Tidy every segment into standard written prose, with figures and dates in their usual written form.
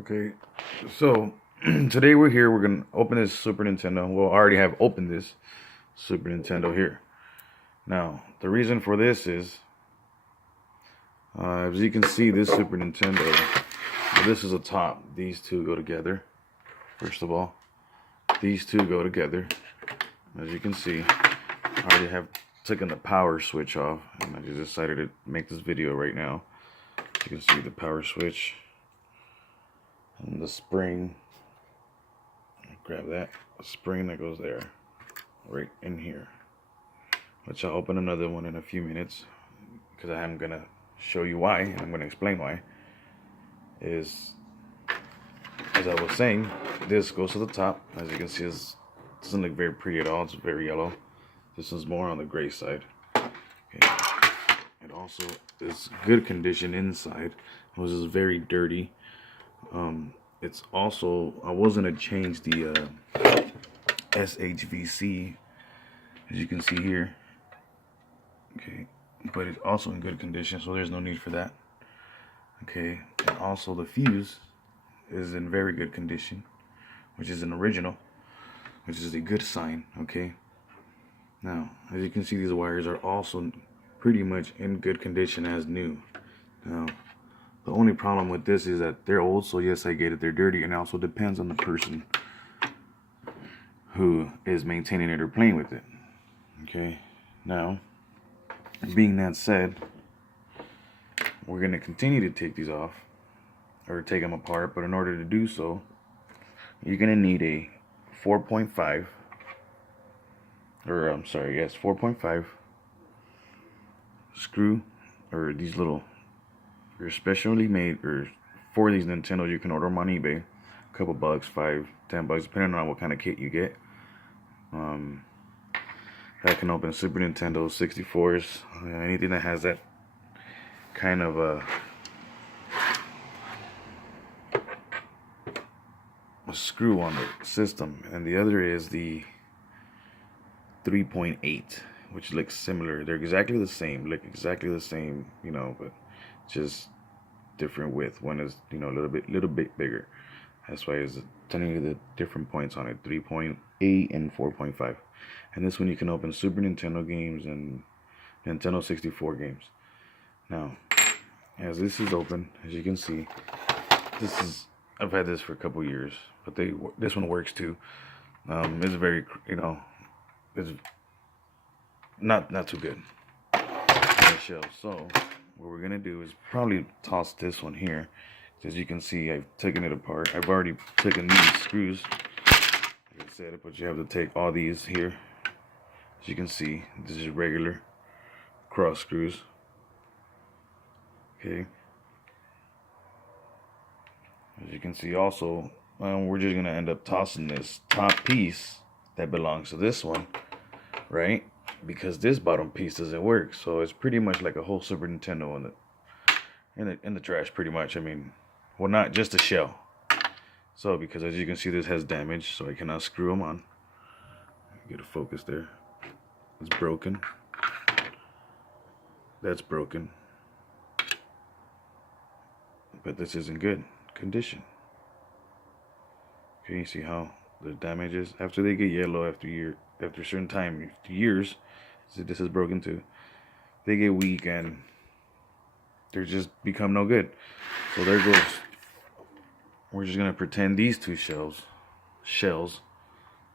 Okay, so today we're here. We're gonna open this Super Nintendo. Well, I already have opened this Super Nintendo here. Now, the reason for this is, as you can see, this Super Nintendo, this is a top. These two go together. First of all, these two go together. As you can see, I already have taken the power switch off, and I just decided to make this video right now. You can see the power switch and the spring. Grab that spring that goes there, right in here. Which I'll open another one in a few minutes, because I am gonna show you why, and I'm gonna explain why. Is, as I was saying, this goes to the top. As you can see, it doesn't look very pretty at all. It's very yellow. This one's more on the gray side. Okay. It also is good condition inside. It was just very dirty. It's also, I was gonna change the SHVC, as you can see here. Okay, but it's also in good condition, so there's no need for that. Okay, and also the fuse is in very good condition, which is an original, which is a good sign. Okay, now as you can see, these wires are also pretty much in good condition as new. Now, the only problem with this is that they're old, so yes, I get it, they're dirty, and it also depends on the person who is maintaining it or playing with it. Okay, now, being that said, we're going to continue to take these off, or take them apart, but in order to do so, you're going to need a 4.5, or I'm sorry, yes, 4.5 screw, or these little, they're specially made, or for these Nintendos. You can order them on eBay, a couple bucks, $5, $10, depending on what kind of kit you get. That can open Super Nintendo 64s, anything that has that kind of a screw on the system. And the other is the 3.8, which looks similar. They're exactly the same, look exactly the same, you know, but just different width. One is, you know, a little bit bigger. That's why it's telling you the different points on it, 3.8 and 4.5. And this one you can open Super Nintendo games and Nintendo 64 games. Now, as this is open, as you can see, this is, I've had this for a couple years, but this one works too. It's very, you know, it's not too good on the shelf. So what we're gonna do is probably toss this one here. As you can see, I've taken it apart. I've already taken these screws, like I said, but you have to take all these here. As you can see, this is regular cross screws. Okay. As you can see also, we're just gonna end up tossing this top piece that belongs to this one, right? Because this bottom piece doesn't work. So it's pretty much like a whole Super Nintendo in the trash, pretty much. I mean, well, not just the shell. So because as you can see, this has damage, so I cannot screw them on. Get a focus there. It's broken. That's broken. But this is in good condition. Okay, you see how the damage is? After they get yellow, after a certain time, years, so this is broken too. They get weak and they just become no good. So there goes. We're just gonna pretend these two shells,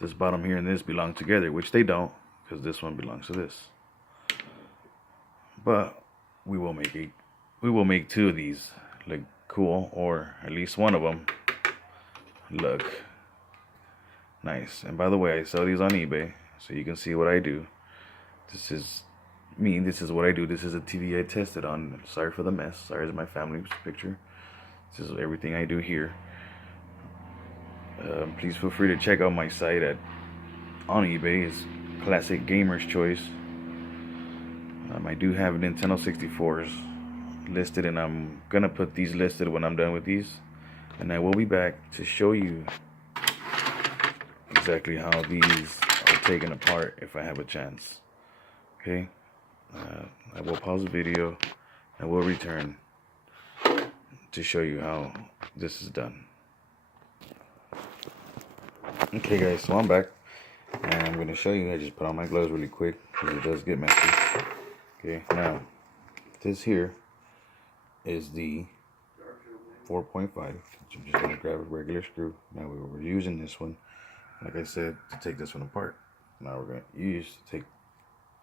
this bottom here and this belong together, which they don't, because this one belongs to this. But we will make two of these look cool, or at least one of them look nice. And by the way, I sell these on eBay, so you can see what I do. This is me. This is what I do. This is a TV I tested on. Sorry for the mess. Sorry, it's my family's picture. This is everything I do here. Please feel free to check out my site on eBay. It's Classic Gamer's Choice. I do have Nintendo 64s listed, and I'm gonna put these listed when I'm done with these, and I will be back to show you exactly how these are taken apart if I have a chance. Okay, I will pause the video. I will return to show you how this is done. Okay guys, so I'm back and I'm going to show you. I just put on my gloves really quick because it does get messy. Okay, now this here is the 4.5. I'm just going to grab a regular screw. Now we were using this one, like I said, to take this one apart. Now we're going to take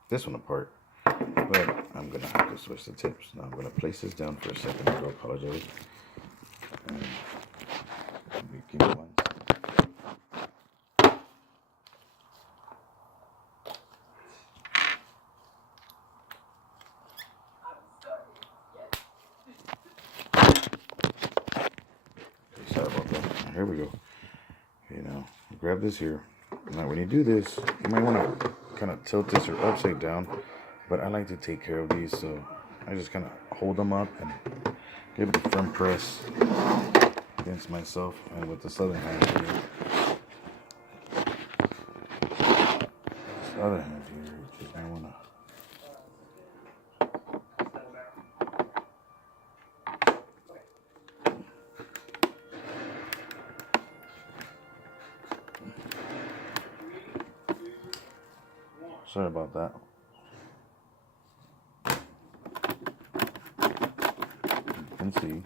this one apart, but I'm going to have to switch the tips. Now I'm going to place this down for a second. I do apologize. And give me one. Sorry about that. Here we go. Okay, now grab this here. Now when you do this, you might want to kind of tilt this or upside down, but I like to take care of these, so I just kind of hold them up and give it a firm press against myself, and with this other hand here. This other hand here, just I want to. Sorry about that. You can see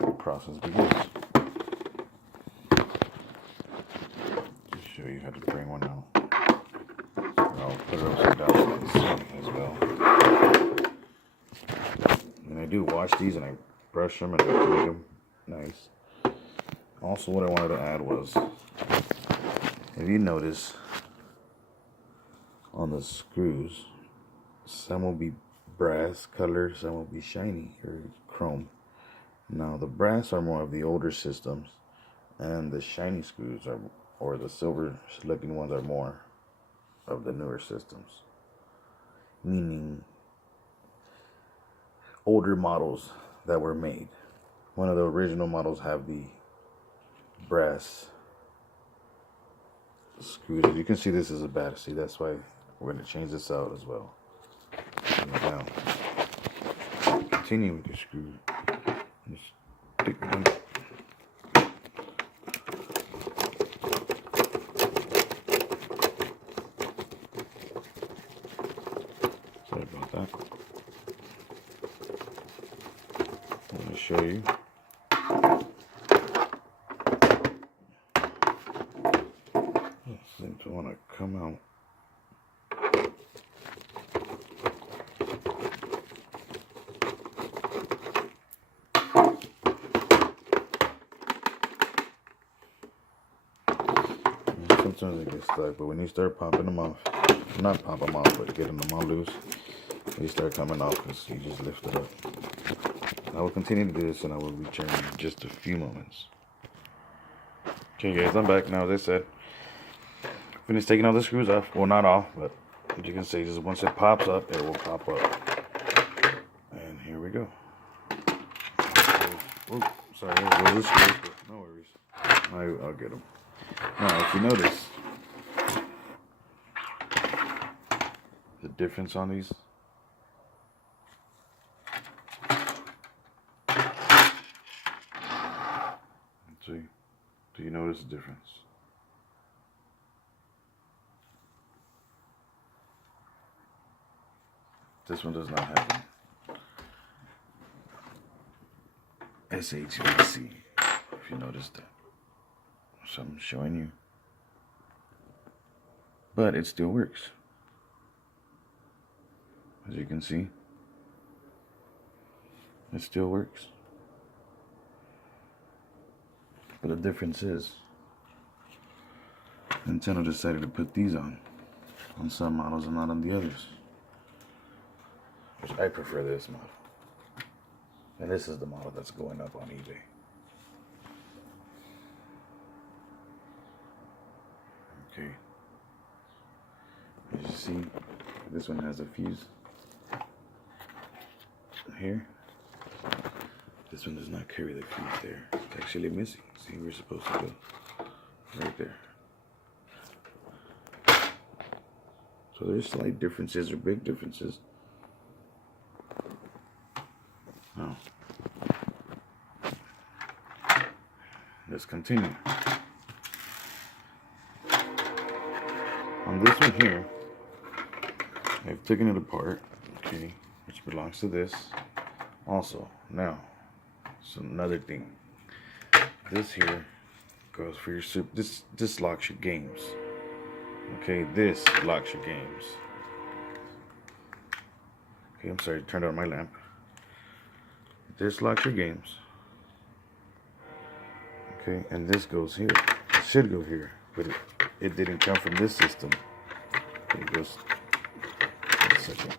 the process begins. Just show you how to bring one out. I'll put it upside down so you can see as well. And I do wash these and I brush them and I make them nice. Also, what I wanted to add was, if you notice, on the screws, some will be brass colored, some will be shiny or chrome. Now the brass are more of the older systems, and the shiny screws are, or the silver looking ones, are more of the newer systems, meaning older models that were made. One of the original models have the brass screws. As you can see, this is a bad. See, that's why we're going to change this out as well. Now, continue with the screw. Just stick them. Sorry about that. I'm going to show you. Seem to want to come out. Sometimes they get stuck, but when you start popping them off, not pop them off, but getting them all loose, they start coming off because you just lift it up. I will continue to do this and I will return in just a few moments. Okay guys, I'm back now. As I said, finished taking all the screws off. Well, not all, but as you can see, just once it pops up, it will pop up. And here we go. Oh, sorry, there was a screw, but no worries. I'll get them. Now, if you notice the difference on these, let's see. Do you notice the difference? This one does not have an SHVC, if you noticed that. So I'm showing you. But it still works. As you can see, it still works. But the difference is, Nintendo decided to put these on some models and not on the others. Which I prefer this model. And this is the model that's going up on eBay. Okay. As you see, this one has a fuse here. This one does not carry the fuse there. It's actually missing. See, we're supposed to go right there. So there's slight differences or big differences. Now, let's continue. On this one here, I've taken it apart, okay, which belongs to this. Also, now, it's another thing. This here goes for your soup. This locks your games. Okay, this locks your games. Okay, I'm sorry, turned on my lamp. This locks your games. Okay, and this goes here. It should go here, but it didn't come from this system. Okay, it goes. Wait a second.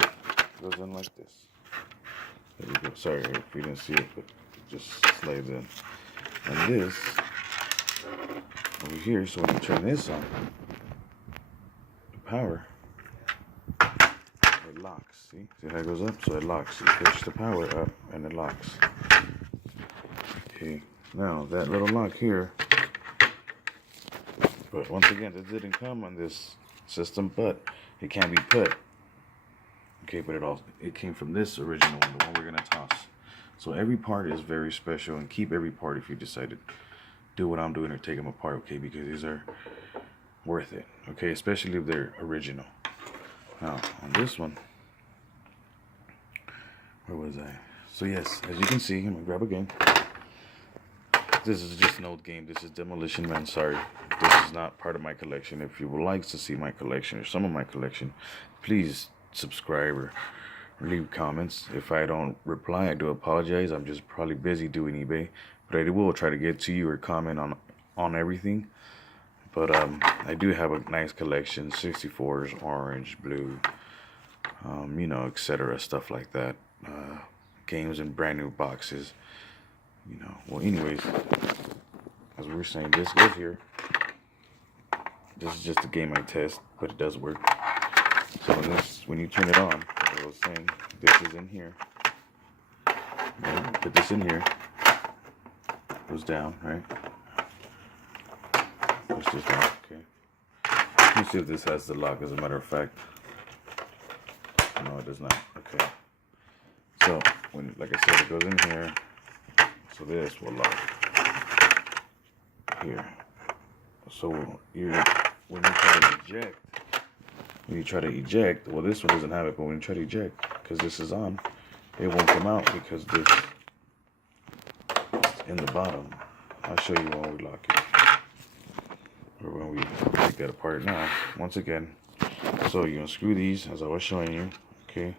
It goes in like this. There we go. Sorry if you didn't see it, but it just slides in. And this over here. So when you turn this on, the power. It locks. See how it goes up? So it locks. You push the power up and it locks. Okay, now that little lock here, but once again, this didn't come on this system, but it can be put. Okay, but it came from this original one, the one we're gonna toss. So every part is very special, and keep every part if you decide to do what I'm doing or take them apart. Okay, because these are worth it. Okay, especially if they're original. Now, on this one, where was I? So yes, as you can see, I'm gonna grab again. This is just an old game. This is Demolition Man. Sorry, this is not part of my collection. If you would like to see my collection or some of my collection, please subscribe or leave comments. If I don't reply, I do apologize. I'm just probably busy doing eBay, but I will try to get to you or comment on everything. But I do have a nice collection, 64s, orange, blue, you know, etc., stuff like that. Games in brand new boxes, you know. Well, anyways, as we were saying, this goes here. This is just a game I test, but it does work. So when you turn it on, as I was saying, this is in here. Right? Put this in here. Goes down, right? Push this down, okay. Let me see if this has the lock, as a matter of fact. No, it does not. Okay. So, like I said, it goes in here. So this will lock here. So when you try to eject, well, this one doesn't have it, but when you try to eject, because this is on, it won't come out because this is in the bottom. I'll show you when we lock it, or when we take that apart. Now, once again, so you're gonna screw these as I was showing you, okay?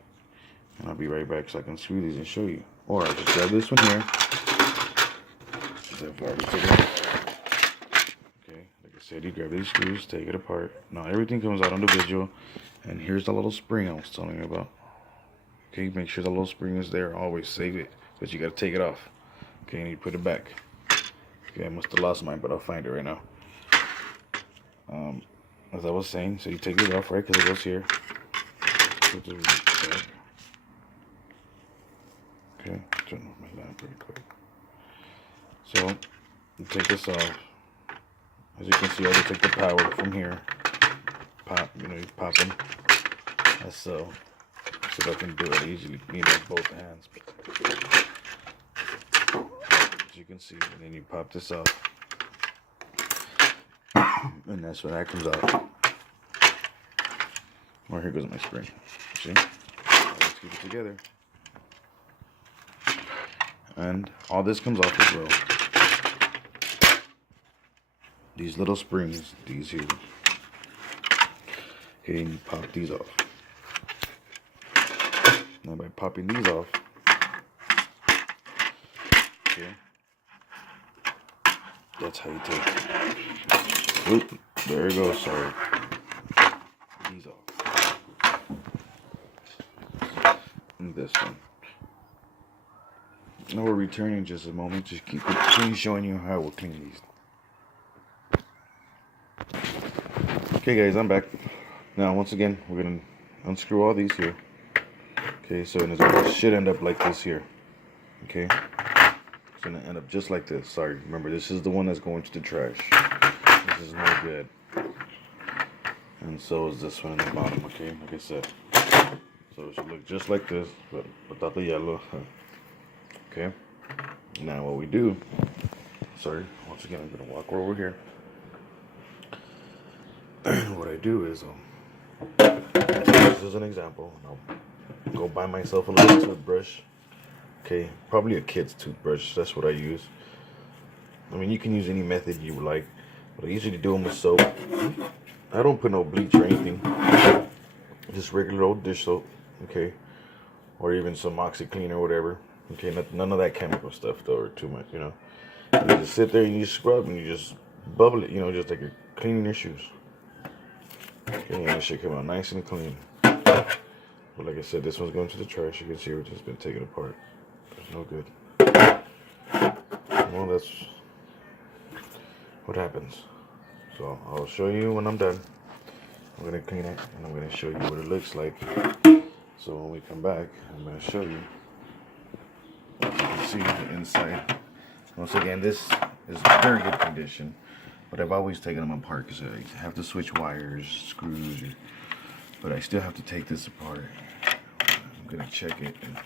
And I'll be right back so I can screw these and show you. Or I'll just grab this one here. Okay, like I said, you grab these screws, take it apart. Now everything comes out individual, and here's the little spring I was telling you about. Okay, make sure the little spring is there. Always save it, but you gotta take it off. Okay, and you put it back. Okay, I must have lost mine, but I'll find it right now. As I was saying, so you take it off, right? Because it goes here. Put this back. Okay, turn off my lamp really quick. So, you take this off. As you can see, I just take the power from here. Pop, you know, you pop them. That's so I can do it easily. You need both hands. As you can see, and then you pop this off. And that's when that comes out. Well, here goes my spring. See? Let's keep it together. And all this comes off as well. These little springs, these here. Okay, and you pop these off. Now by popping these off, okay, that's how you take it. Oop, there it goes, sorry. These off. And this one. Now we'll return in just a moment. Just keep it clean, showing you how we'll clean these. Okay guys, I'm back. Now once again, we're gonna unscrew all these here. Okay, so it should end up like this here. Okay, it's gonna end up just like this. Sorry, remember this is the one that's going to the trash. This is no good. And so is this one in the bottom. Okay, like I said. So it should look just like this, but without the yellow. Okay. Now what we do, sorry, once again I'm gonna walk over here. What I do is, this is an example. I'll go buy myself a little toothbrush. Okay, probably a kid's toothbrush. That's what I use. I mean, you can use any method you like, but I usually do them with soap. I don't put no bleach or anything. Just regular old dish soap, okay, or even some OxyClean or whatever. Okay, none of that chemical stuff though, or too much, you know. And you just sit there and you scrub and you just bubble it, you know, just like you're cleaning your shoes. Okay, and it should come out nice and clean. But like I said, this one's going to the trash. You can see it's been taken apart. It's no good. Well, that's what happens. So I'll show you when I'm done. I'm gonna clean it and I'm gonna show you what it looks like. So when we come back, I'm gonna show you. You can see the inside. Once again, this is very good condition, but I've always taken them apart because I have to switch wires, screws, but I still have to take this apart. I'm gonna check it. And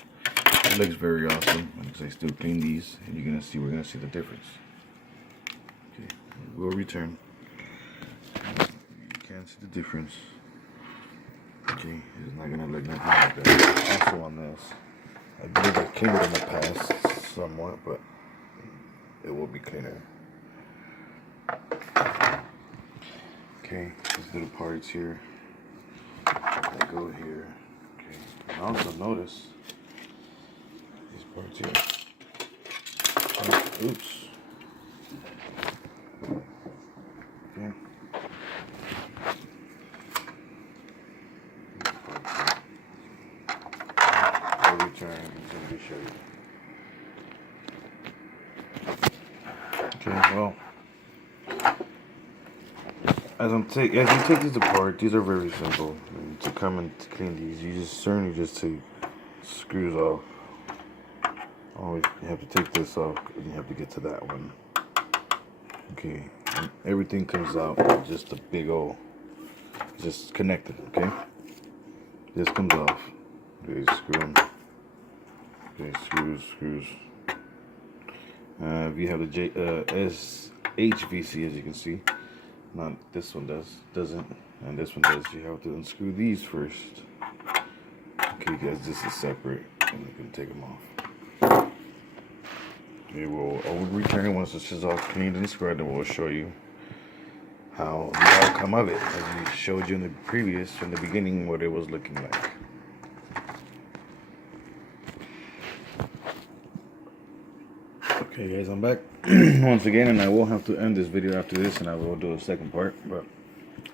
it looks very awesome because I still clean these, and we're gonna see the difference. Okay, we'll return. You can't see the difference. Okay, it's not gonna look nothing like that. Also on this, I believe I cleaned it in the past somewhat, but it will be cleaner. Okay, these little parts here, they go here. Okay, and also notice these parts here. Oh, oops. Okay. I'll return and let me show you. Okay, well, as you take these apart, these are very simple. And to come and to clean these, you just take screws off. Always you have to take this off, and you have to get to that one. Okay, and everything comes out with just a big old, just connected. Okay, this comes off. Okay, screw them. Okay, screws. If you have the HVC, as you can see, not this one doesn't, and this one does. You have to unscrew these first. Okay, guys, this is separate, and you can take them off. Okay, we'll return it once this is all cleaned and scrubbed, and we'll show you how the outcome of it, as we showed you in the beginning, what it was looking like. Okay guys, I'm back once again, and I will have to end this video after this, and I will do a second part, but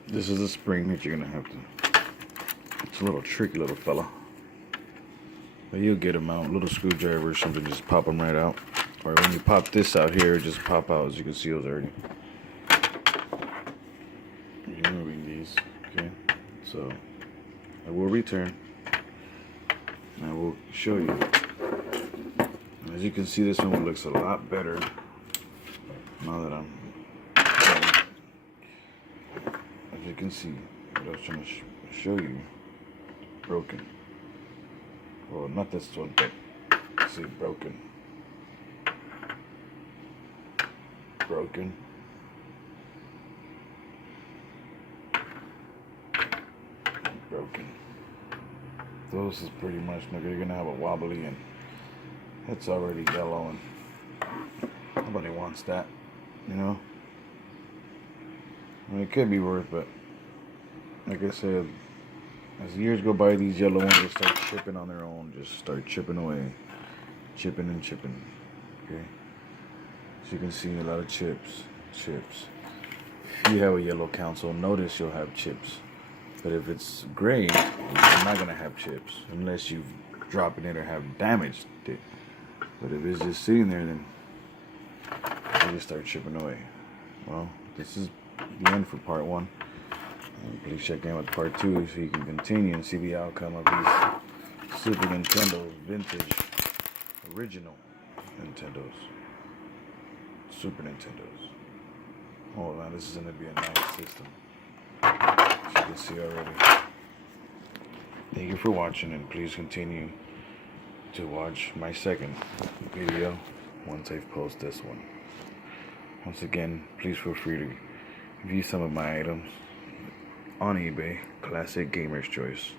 this is a spring that you're gonna have to, it's a little tricky little fella, but you'll get them out. Little screwdriver or something, just pop them right out, or when you pop this out here, just pop out. As you can see, those already removing these. Okay, so I will return and I will show you. As you can see, this one looks a lot better now that I'm done. As you can see, what I was trying to show you, broken. Well, not this one, but see, broken. Broken. Broken. Those is pretty much, you're gonna have a wobbly, and it's already yellow, and nobody wants that, you know. I mean, it could be worth, but like I said, as years go by, these yellow ones will start chipping on their own. Just start chipping away, chipping and chipping. Okay, as you can see, a lot of chips. If you have a yellow console, notice you'll have chips. But if it's gray, you're not gonna have chips unless you drop it in or have damaged it. But if it's just sitting there, then you just start chipping away. Well, this is the end for part 1. Please check in with part 2 so you can continue and see the outcome of these Super Nintendo vintage original Nintendos, Super Nintendos. Oh man, this is gonna be a nice system, as you can see already. Thank you for watching, and please continue to watch my second video once I've posted this one. Once again, please feel free to view some of my items on eBay. Classic Gamer's Choice.